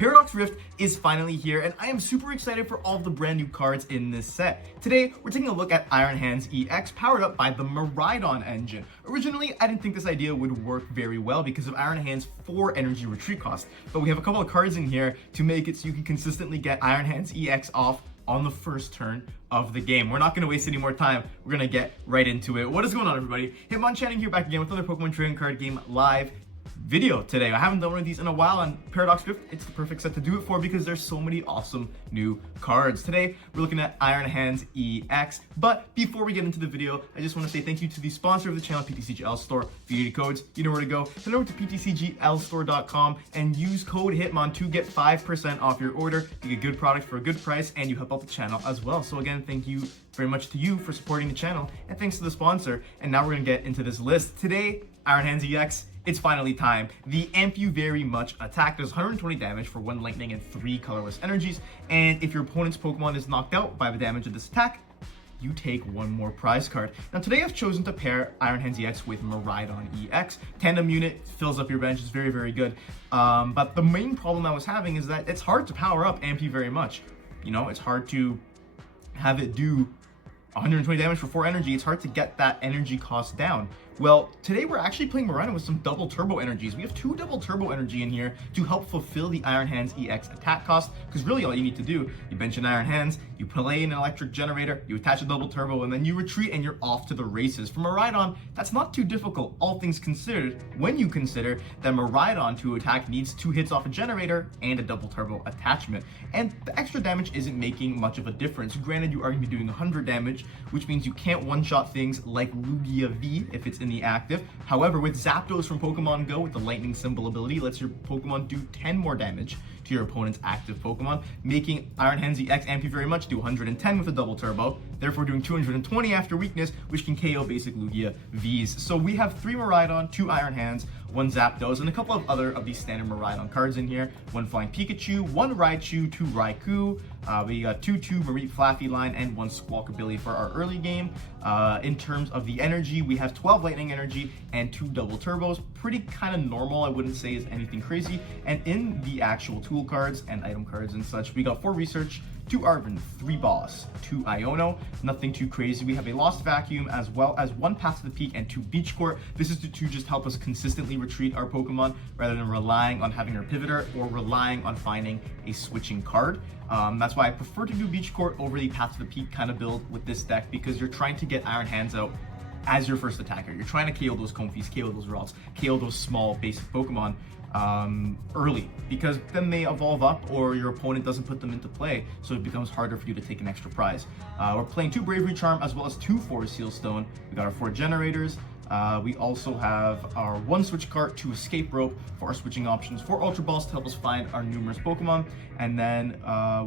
Paradox Rift is finally here, and I am super excited for all of the brand new cards in this set. Today, we're taking a look at Iron Hands EX, powered up by the Miraidon engine. Originally, I didn't think this idea would work very well because of Iron Hands' 4 energy retreat cost, but we have a couple of cards in here to make it so you can consistently get Iron Hands EX off on the first turn of the game. We're not going to waste any more time. We're going to get right into it. What is going on, everybody? Hitmonchanting here, back again with another Pokemon trading card game live video today. I haven't done one of these in a while on Paradox Rift. It's the perfect set to do it for because there's so many awesome new cards. Today, we're looking at Iron Hands EX, but before we get into the video, I just want to say thank you to the sponsor of the channel, PTCG L Store. For your codes, you know where to go. Head over to ptcglstore.com and use code HITMON to get 5% off your order. You get good product for a good price, and you help out the channel as well. So again, thank you very much to you for supporting the channel, and thanks to the sponsor. And now we're gonna get into this list. Today, Iron Hands EX, it's finally time. The Amp You Very Much attack does 120 damage for 1 lightning and 3 colorless energies, and if your opponent's Pokemon is knocked out by the damage of this attack, you take 1 more prize card. Now today I've chosen to pair Iron Hands EX with Miraidon EX. Tandem unit fills up your bench, it's very, very good. But the main problem I was having is that it's hard to power up Amp You Very Much. You know, it's hard to have it do 120 damage for 4 energy. It's hard to get that energy cost down. Well, today we're actually playing Miraidon with some double turbo energies. We have 2 double turbo energy in here to help fulfill the Iron Hands EX attack cost, because really all you need to do, you bench an Iron Hands, you play an Electric Generator, you attach a double turbo, and then you retreat and you're off to the races. For Miraidon, that's not too difficult, all things considered, when you consider that Miraidon to attack needs 2 hits off a generator and a double turbo attachment. And the extra damage isn't making much of a difference. Granted, you are going to be doing 100 damage, which means you can't one-shot things like Lugia V if it's in the active. However, with Zapdos from Pokemon Go, with the lightning symbol ability, lets your Pokemon do 10 more damage to your opponent's active Pokemon, making Iron Hands EX Amp You Very Much do 110 with a double turbo, therefore doing 220 after weakness, which can KO basic Lugia Vs. So we have 3 Miraidon, 2 Iron Hands, 1 Zapdos, and a couple of other of these standard Miraidon cards in here. 1 Flying Pikachu, 1 Raichu, 2 Raikou, we got 2 Mareep Flaaffy line, and 1 Squawkabilly for our early game. In terms of the energy, we have 12 lightning energy and 2 double turbos. Pretty kind of normal, I wouldn't say is anything crazy. And in the actual tool cards and item cards and such, we got 4 research, 2 Arven, 3 Boss, 2 Iono, nothing too crazy. We have a Lost Vacuum, as well as 1 Path to the Peak and 2 Beach Court. This is to just help us consistently retreat our Pokemon rather than relying on having our Pivoter or relying on finding a switching card. That's why I prefer to do Beach Court over the Path to the Peak kind of build with this deck, because you're trying to get Iron Hands out as your first attacker. You're trying to KO those Comfeys, KO those Ralts, KO those small basic Pokemon early, because then they evolve up or your opponent doesn't put them into play, so it becomes harder for you to take an extra prize. We're playing 2 Bravery Charm as well as 2 Forest Seal Stone. We got our 4 generators. We also have our 1 Switch Cart, 2 Escape Rope for our switching options, 4 Ultra Balls to help us find our numerous Pokemon, and then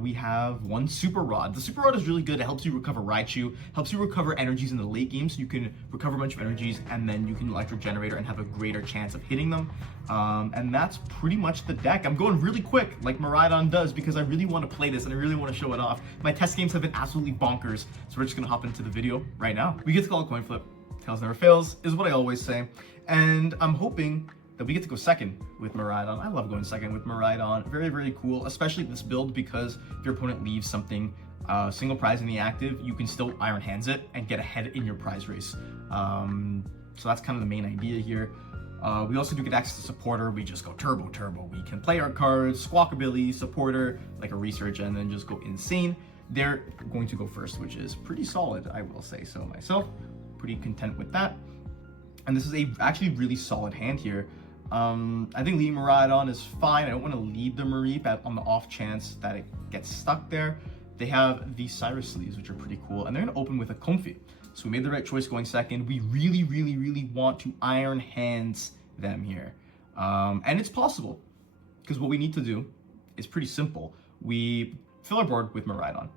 we have 1 Super Rod. The Super Rod is really good. It helps you recover Raichu, helps you recover energies in the late game, so you can recover a bunch of energies, and then you can Electric Generator and have a greater chance of hitting them. And that's pretty much the deck. I'm going really quick, like Miraidon does, because I really want to play this and I really want to show it off. My test games have been absolutely bonkers, so we're just going to hop into the video right now. We get to call a coin flip. Tails never fails is what I always say, and I'm hoping that we get to go second with Miraidon. I love going second with Miraidon. Very, very cool, especially this build, because if your opponent leaves something single prize in the active, you can still Iron Hands it and get ahead in your prize race. So that's kind of the main idea here. We also do get access to supporter. We just go turbo. We can play our cards, Squawkabilly, supporter, like a research, and then just go insane. They're going to go first, which is pretty solid, I will say so myself. Pretty content with that, and this is a actually really solid hand here. I think leading Miraidon is fine. I don't want to lead the Mareep on the off chance that it gets stuck there. They have the Cyrus sleeves, which are pretty cool, and they're going to open with a Comfey. So we made the right choice going second. We really want to Iron Hands them here, and it's possible, because what we need to do is pretty simple. We fill our board with Miraidon,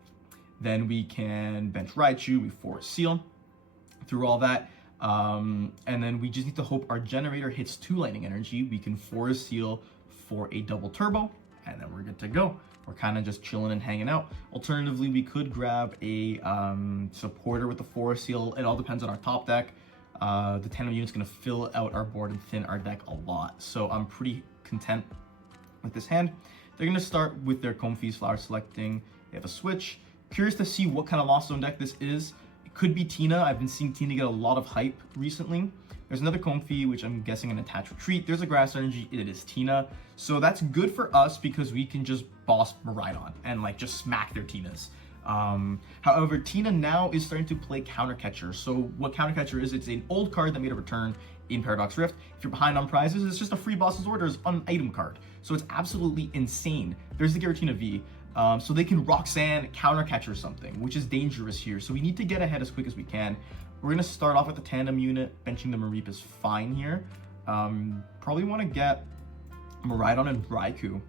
then we can bench Raichu, we Forest Seal through all that, and then we just need to hope our generator hits 2 lightning energy. We can Forest Seal for a double turbo, and then we're good to go. We're kind of just chilling and hanging out. Alternatively, we could grab a supporter with the Forest Seal. It all depends on our top deck. The tandem unit's going to fill out our board and thin our deck a lot, so I'm pretty content with this hand. They're going to start with their Comfy's Flower Selecting. They have a Switch. Curious to see what kind of Lost Zone deck this is. It could be Tina. I've been seeing Tina get a lot of hype recently. There's another Comfy, which I'm guessing an Attach Retreat. There's a Grass Energy. It is Tina. So that's good for us because we can just boss Miraidon and like just smack their Tinas. However, Tina now is starting to play Counter Catcher. So what Counter Catcher is, it's an old card that made a return in Paradox Rift. If you're behind on prizes, it's just a free Boss's Orders on an item card. So it's absolutely insane. There's the Giratina V. So they can Roxanne Counter Catcher something, which is dangerous here. So we need to get ahead as quick as we can. We're going to start off with the Tandem unit. Benching the Mareep is fine here. Probably want to get Miraidon and Raikou.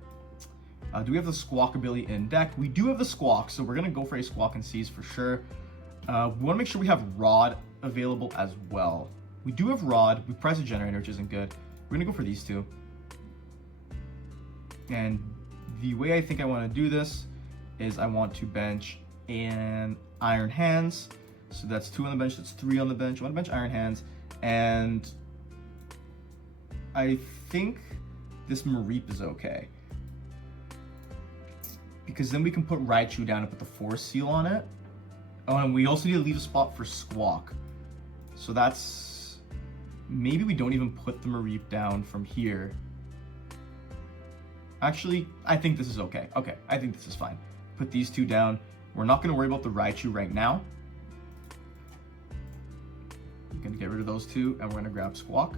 Do we have the Squawkabilly in deck? We do have the Squawk, so we're going to go for a Squawk and Seize for sure. We want to make sure we have Rod available as well. We do have Rod. We prize a Generator, which isn't good. We're going to go for these two. And the way I think I want to do this is I want to bench an Iron Hands. So that's 2 on the bench, that's 3 on the bench. I want to bench Iron Hands. And I think this Mareep is okay. Because then we can put Raichu down and put the Force Seal on it. Oh, and we also need to leave a spot for Squawk. So that's... Maybe we don't even put the Mareep down from here. Actually, I think this is okay. Okay, I think this is fine. Put these two down. We're not going to worry about the Raichu right now. We're going to get rid of those two, and we're going to grab Squawk.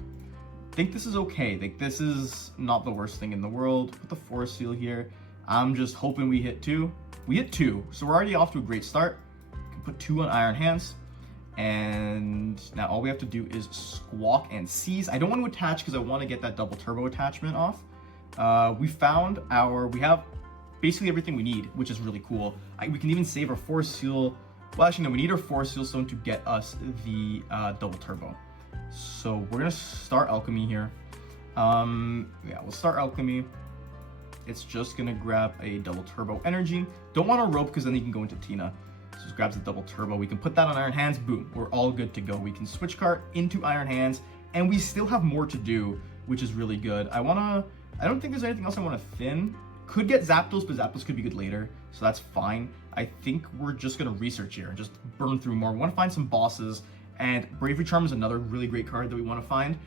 I think this is okay. Like, this is not the worst thing in the world. Put the Force Seal here. I'm just hoping we hit 2. We hit 2, so we're already off to a great start. We can put 2 on Iron Hands. And now all we have to do is Squawk and Seize. I don't want to attach because I want to get that double turbo attachment off. We have basically everything we need, which is really cool. We can even save our Force Seal. Well, actually, no, we need our Force Seal Stone to get us the double turbo. So we're gonna start Alchemy here. Yeah, we'll start Alchemy. It's just gonna grab a double turbo energy. Don't want to rope because then you can go into Tina. So just grabs the double turbo. We can put that on Iron Hands. Boom, we're all good to go. We can switch cart into Iron Hands, and we still have more to do, which is really good. I don't think there's anything else I want to thin. Could get Zapdos, but Zapdos could be good later, so that's fine. I think we're just gonna research here and just burn through more. We want to find some bosses, and Bravery Charm is another really great card that we want to find.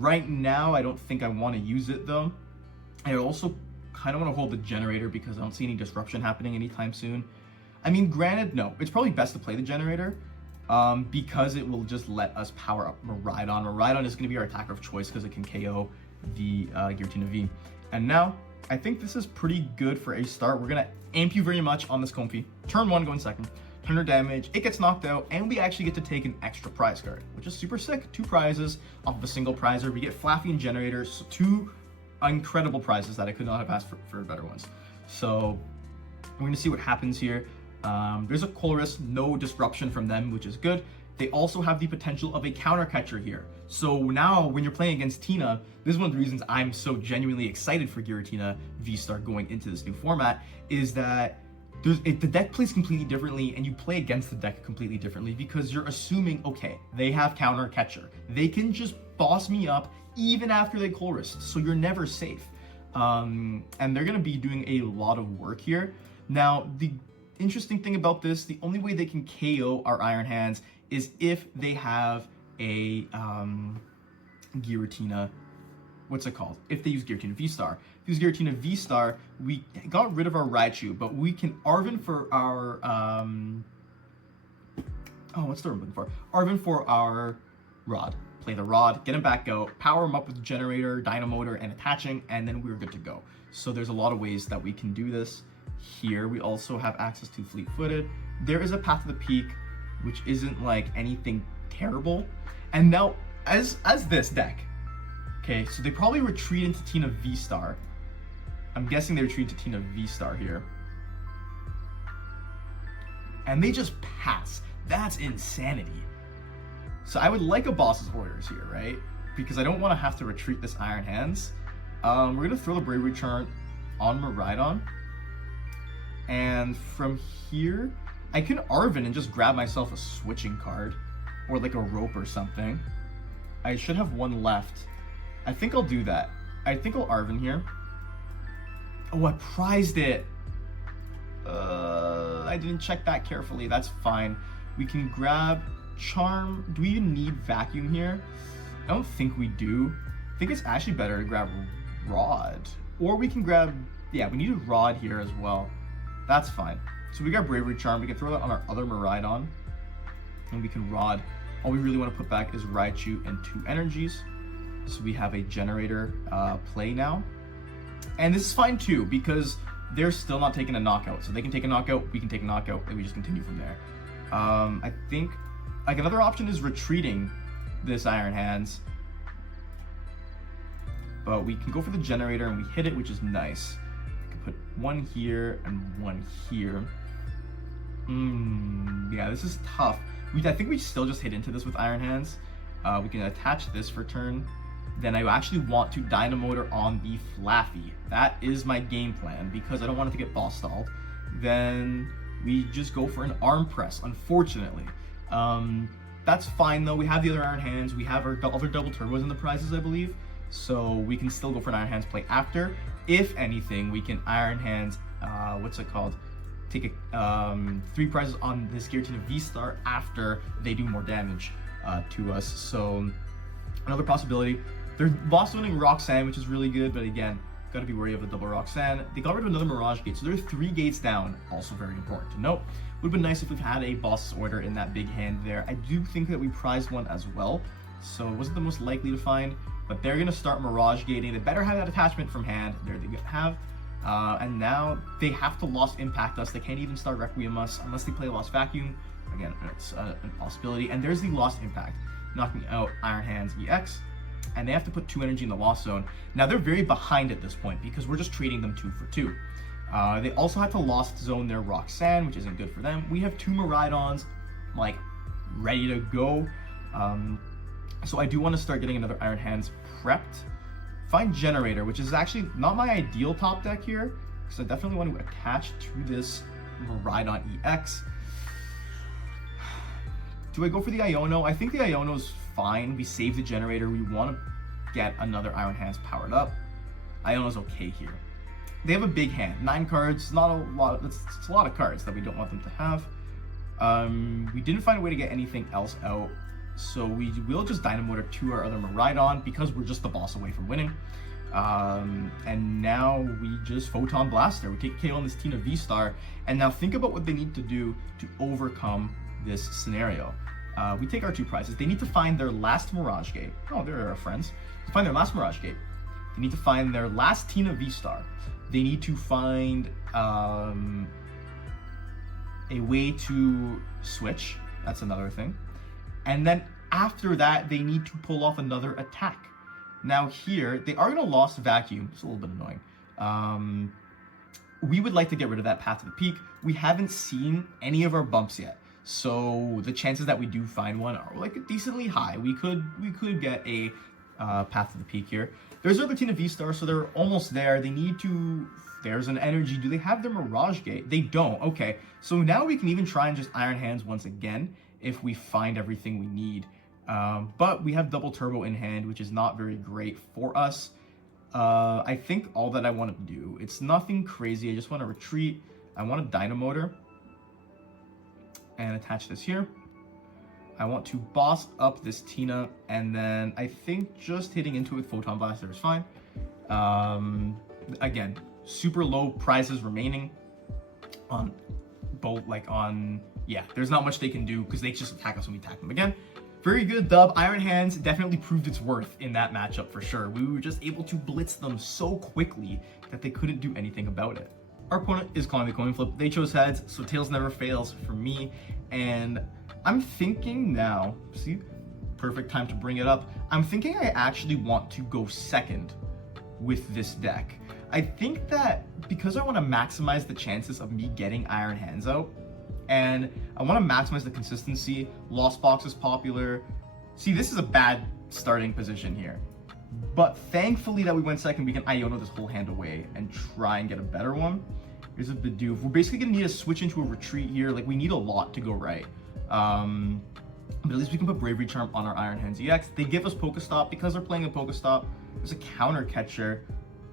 Right now, I don't think I want to use it though. I also kind of want to hold the Generator because I don't see any disruption happening anytime soon. I mean, granted, no, it's probably best to play the Generator because it will just let us power up Miraidon. Miraidon is going to be our attacker of choice because it can KO the Giratina V. And now, I think this is pretty good for a start. We're going to amp you very much on this Comfy. Turn 1, go in second. Turn her damage, it gets knocked out, and we actually get to take an extra prize card, which is super sick. 2 prizes off of a single prizer. We get Flaaffy and Generator, so 2 incredible prizes that I could not have asked for better ones. So we're going to see what happens here. There's a Colress, no disruption from them, which is good. They also have the potential of a counter catcher here. So now when you're playing against Tina, this is one of the reasons I'm so genuinely excited for Giratina V-Star going into this new format, is that the deck plays completely differently and you play against the deck completely differently because you're assuming, okay, they have counter catcher. They can just boss me up even after they Colress, so you're never safe. And they're going to be doing a lot of work here. Now, the interesting thing about this, the only way they can KO our Iron Hands is if they have a Giratina, what's it called? If they use Giratina V-Star. If they use Giratina V-Star, we got rid of our Raichu, but we can Arven for our, what's the word I'm looking for? Arven for our Rod. Play the Rod, get him back out, power him up with Generator, Dynamotor, and attaching, and then we're good to go. So there's a lot of ways that we can do this. Here, we also have access to Fleet-Footed. There is a Path to the Peak, which isn't like anything terrible. And now, as this deck, okay, so they probably retreat into Tina V-Star. I'm guessing they retreat into Tina V-Star here. And they just pass. That's insanity. So I would like a Boss's Orders here, right? Because I don't want to have to retreat this Iron Hands. We're going to throw the Bravery Charm on Miraidon. And from here, I can Arven and just grab myself a switching card. Or like a rope or something. I should have one left. I think I'll do that. I think I'll Arven here. Oh, I prized it. I didn't check that carefully. That's fine. We can grab Charm. Do we even need Vacuum here? I don't think we do. I think it's actually better to grab Rod. Or we can grab, yeah, we need a Rod here as well. That's fine. So we got Bravery Charm. We can throw that on our other Miraidon. And we can Rod. All we really want to put back is Raichu and 2 energies. So we have a generator play now. And this is fine too, because they're still not taking a knockout. So they can take a knockout, we can take a knockout, and we just continue from there. I think like another option is retreating this Iron Hands. But we can go for the generator and we hit it, which is nice. We can put 1 here and 1 here. Yeah, this is tough. I think we still just hit into this with Iron Hands. We can attach this for turn. Then I actually want to Dynamotor on the Flaaffy. That is my game plan because I don't want it to get boss stalled. Then we just go for an arm press, unfortunately. That's fine though. We have the other Iron Hands. We have our other double turbos in the prizes, I believe. So we can still go for an Iron Hands play after. If anything, we can Iron Hands, take 3 prizes on this Giratina V-Star after they do more damage to us. So another possibility. They're boss winning Roxanne, which is really good, but again, gotta be wary of a double Roxanne. They got rid of another Mirage Gate, so they're 3 gates down, also very important to note. Would have been nice if we've had a boss's order in that big hand there. I do think that we prized one as well, so it wasn't the most likely to find, but they're gonna start Mirage Gating. They better have that attachment from hand. There they have. And now they have to Lost Impact us. They can't even start Requiem us unless they play Lost Vacuum. Again, it's a possibility. And there's the Lost Impact, knocking out Iron Hands EX. And they have to put 2 energy in the Lost Zone. Now they're very behind at this point because we're just trading them 2 for 2. They also have to Lost Zone their Roxanne, which isn't good for them. We have 2 Miraidons, like, ready to go. So I do want to start getting another Iron Hands prepped. Find Generator, which is actually not my ideal top deck here, because I definitely want to attach to this Miraidon EX. Do I go for the Iono? I think the Iono is fine. We save the Generator. We want to get another Iron Hands powered up. Iono's okay here. They have a big hand. 9 cards, not a lot. It's a lot of cards that we don't want them to have. We didn't find a way to get anything else out. So we will just Dynamotor to our other Miraidon because we're just the boss away from winning. And now we just Photon Blaster. We take KO on this Tina V-Star. And now think about what they need to do to overcome this scenario. We take our 2 prizes. They need to find their last Mirage Gate. Oh, they're our friends. To find their last Mirage Gate. They need to find their last Tina V-Star. They need to find a way to switch. That's another thing. And then after that, they need to pull off another attack. Now here, they are going to Lost Vacuum. It's a little bit annoying. We would like to get rid of that Path to the Peak. We haven't seen any of our bumps yet. So the chances that we do find one are like decently high. We could get a Path to the Peak here. There's other Tina V-Star, so they're almost there. They need to... There's an energy. Do they have their Mirage Gate? They don't. Okay. So now we can even try and just Iron Hands once again if we find everything we need. But we have double turbo in hand, which is not very great for us. I think all that I want to do, it's nothing crazy. I just want to retreat. I want to Dynamotor and attach this here. I want to boss up this Tina, and then I think just hitting into it with Photon Blaster is fine. Again, super low prizes remaining on both, yeah, there's not much they can do because they just attack us when we attack them again. Very good dub. Iron Hands definitely proved its worth in that matchup for sure. We were just able to blitz them so quickly that they couldn't do anything about it. Our opponent is calling the coin flip. They chose heads, so tails never fails for me. And I'm thinking now, see, perfect time to bring it up. I'm thinking I actually want to go second with this deck. I think that because I want to maximize the chances of me getting Iron Hands out, and I want to maximize the consistency. Lost Box is popular. See, this is a bad starting position here. But thankfully that we went second, we can Iono this whole hand away and try and get a better one. Here's a Bidoof. We're basically going to need to switch into a retreat here. Like, we need a lot to go right. But at least we can put Bravery Charm on our Iron Hands EX. They give us Pokestop because they're playing a Pokestop. There's a counter catcher.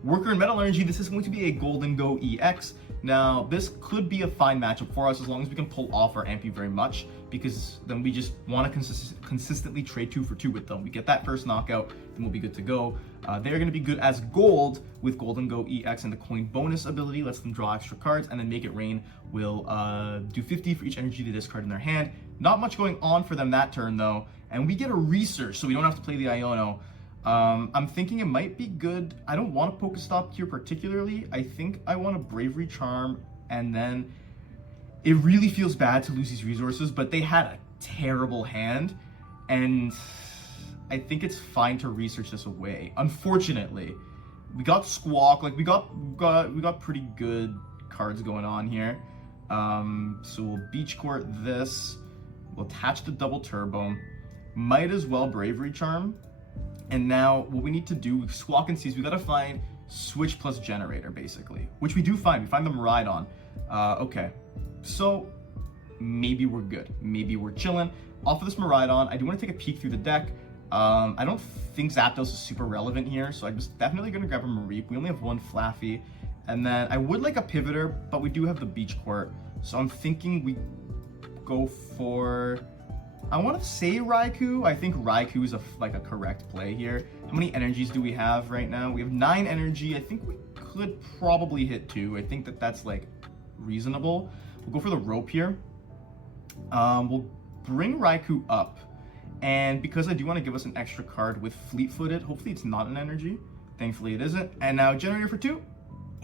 Worker and Metal Energy, this is going to be a Golden Go EX. Now, this could be a fine matchup for us as long as we can pull off our Ampy very much, because then we just want to consistently trade 2 for 2 with them. We get that first knockout, then we'll be good to go. They're going to be good as gold with Golden Go EX, and the coin bonus ability lets them draw extra cards, and then Make It Rain will do 50 for each energy they discard in their hand. Not much going on for them that turn though, and we get a research, so we don't have to play the Iono. I'm thinking it might be good. I don't want a Pokestop here particularly. I think I want a Bravery Charm, and then it really feels bad to lose these resources, but they had a terrible hand, and I think it's fine to research this away. Unfortunately, we got Squawk, like we got pretty good cards going on here. So we'll Beach Court this. We'll attach the double turbo. Might as well Bravery Charm. And now what we need to do with Squawk and Seize, we gotta find Switch plus Generator basically, which we do find. We find the Miraidon. Okay, so maybe we're good. Maybe we're chilling. Off of this Miraidon, I do want to take a peek through the deck. I don't think Zapdos is super relevant here, so I'm just definitely gonna grab a Mareep. We only have one Flaaffy, and then I would like a Pivoter, but we do have the Beach Court, so I'm thinking we go for, I want to say Raikou. I think Raikou is like a correct play here. How many energies do we have right now? We have 9 energy. I think we could probably hit 2. I think that's like reasonable. We'll go for the rope here. We'll bring Raikou up, and because I do want to give us an extra card with Fleet-Footed, hopefully it's not an energy. Thankfully it isn't. And now Generator for 2.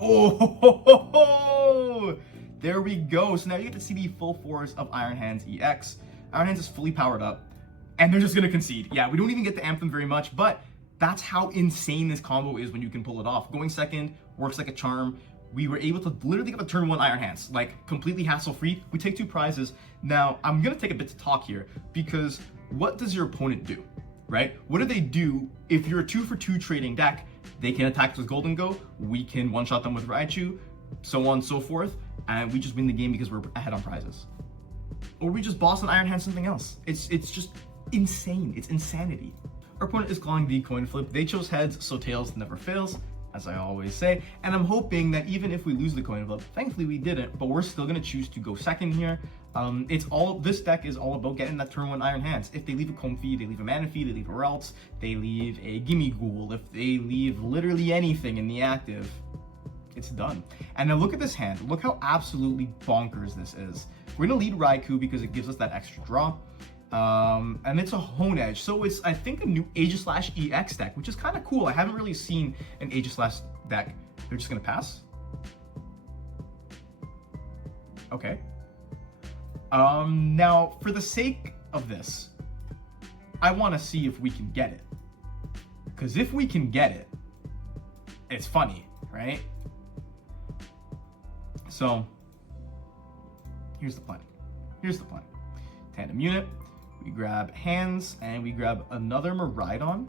Oh, there we go. So now you get to see the full force of Iron Hands EX. Iron Hands is fully powered up, and they're just gonna concede. Yeah, we don't even get to amp them very much, but that's how insane this combo is when you can pull it off. Going second works like a charm. We were able to literally get a turn 1 Iron Hands, like completely hassle-free. We take 2 prizes. Now, I'm gonna take a bit to talk here, because what does your opponent do, right? What do they do if you're a 2 for 2 trading deck? They can attack with Golden Go, we can one-shot them with Raichu, so on and so forth, and we just win the game because we're ahead on prizes. Or we just boss an Iron Hand something else. It's just insane. It's insanity. Our opponent is calling the coin flip. They chose heads, so tails never fails, as I always say. And I'm hoping that even if we lose the coin flip, thankfully we didn't, but we're still gonna choose to go second here. This deck is all about getting that turn 1 Iron Hands. If they leave a Comfey, they leave a Manaphy, they leave a Ralts, they leave a Gimme Ghoul, if they leave literally anything in the active, it's done. And now look at this hand. Look how absolutely bonkers this is. We're gonna lead Raikou because it gives us that extra draw. And it's a Hone Edge, so it's, I think, a new Aegislash-EX deck, which is kind of cool. I haven't really seen an Aegislash deck. They're just gonna pass? Okay. Now, for the sake of this, I want to see if we can get it. Because if we can get it, it's funny, right? So, here's the plan. Here's the plan. Tandem unit, we grab hands, and we grab another Miraidon.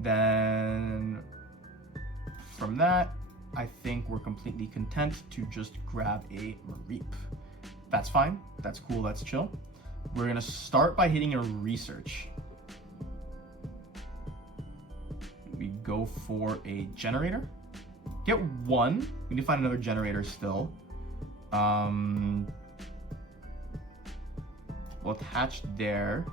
Then, from that, I think we're completely content to just grab a Mareep. That's fine, that's cool, that's chill. We're gonna start by hitting a research. We go for a generator. Get 1, we need to find another generator still. We'll attach there.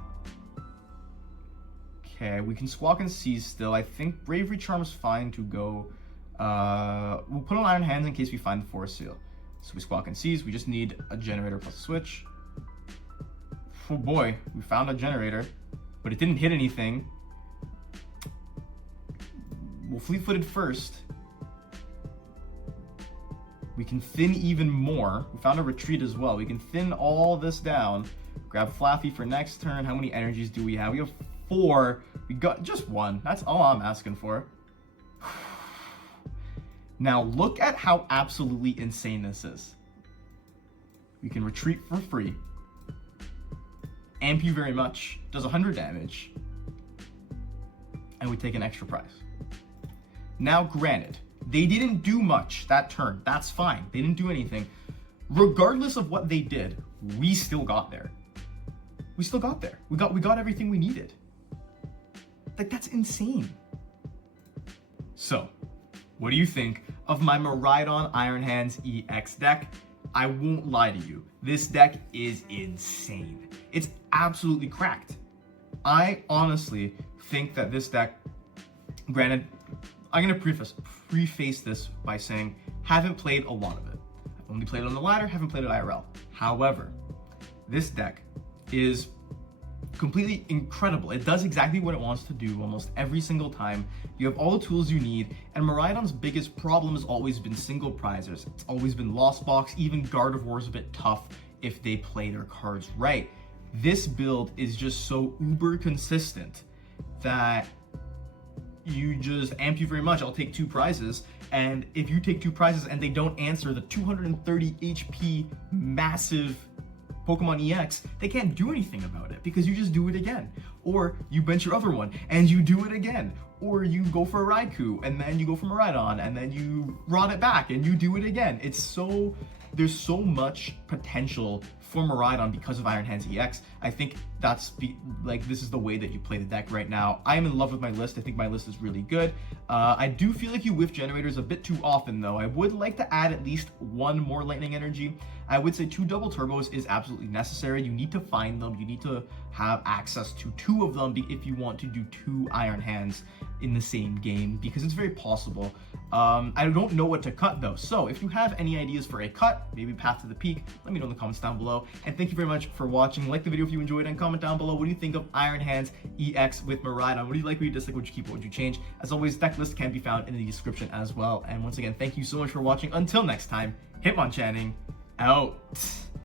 Okay, we can Squawk and Seize still. I think Bravery Charm is fine to go. We'll put on Iron Hands in case we find the Forest Seal. So we Squawk and Seize. We just need a generator plus a switch. Oh boy, we found a generator, but it didn't hit anything. We'll Fleet-Footed first. We can thin even more. We found a retreat as well. We can thin all this down. Grab Flaaffy for next turn. How many energies do we have? We have 4. We got just 1. That's all I'm asking for. Now look at how absolutely insane this is. We can retreat for free. Amp you very much. Does 100 damage. And we take an extra prize. Now granted, they didn't do much that turn. That's fine. They didn't do anything. Regardless of what they did, we still got there. We still got there. We got everything we needed. Like, that's insane. So, what do you think of my Miraidon Iron Hands EX deck? I won't lie to you, this deck is insane. It's absolutely cracked. I honestly think that this deck, granted, I'm gonna preface this by saying, haven't played a lot of it. I've only played it on the ladder, haven't played it IRL. However, this deck is completely incredible. It does exactly what it wants to do almost every single time. You have all the tools you need, and Miraidon's biggest problem has always been single prizers. It's always been Lost Box, even Gardevoir is a bit tough if they play their cards right. This build is just so uber consistent that you just amp you very much. I'll take 2 prizes, and if you take 2 prizes and they don't answer the 230 HP massive Pokemon EX, they can't do anything about it because you just do it again. Or you bench your other one and you do it again. Or you go for a Raikou and then you go for Miraidon and then you rot it back and you do it again. There's so much potential for Miraidon because of Iron Hands EX. I think this is the way that you play the deck right now. I am in love with my list. I think my list is really good. I do feel like you whiff generators a bit too often though. I would like to add at least 1 more lightning energy. I would say 2 double turbos is absolutely necessary. You need to find them. You need to have access to 2 of them if you want to do 2 Iron Hands in the same game, because it's very possible. I don't know what to cut though, so if you have any ideas for a cut, maybe Path to the Peak, let me know in the comments down below. And thank you very much for watching. Like the video if you enjoyed, and comment down below what do you think of Iron Hands EX with Miraidon. What do you like, what do you dislike, what would you keep, what would you change? As always, deck list can be found in the description as well. And once again, thank you so much for watching. Until next time, Hitmonchanting out.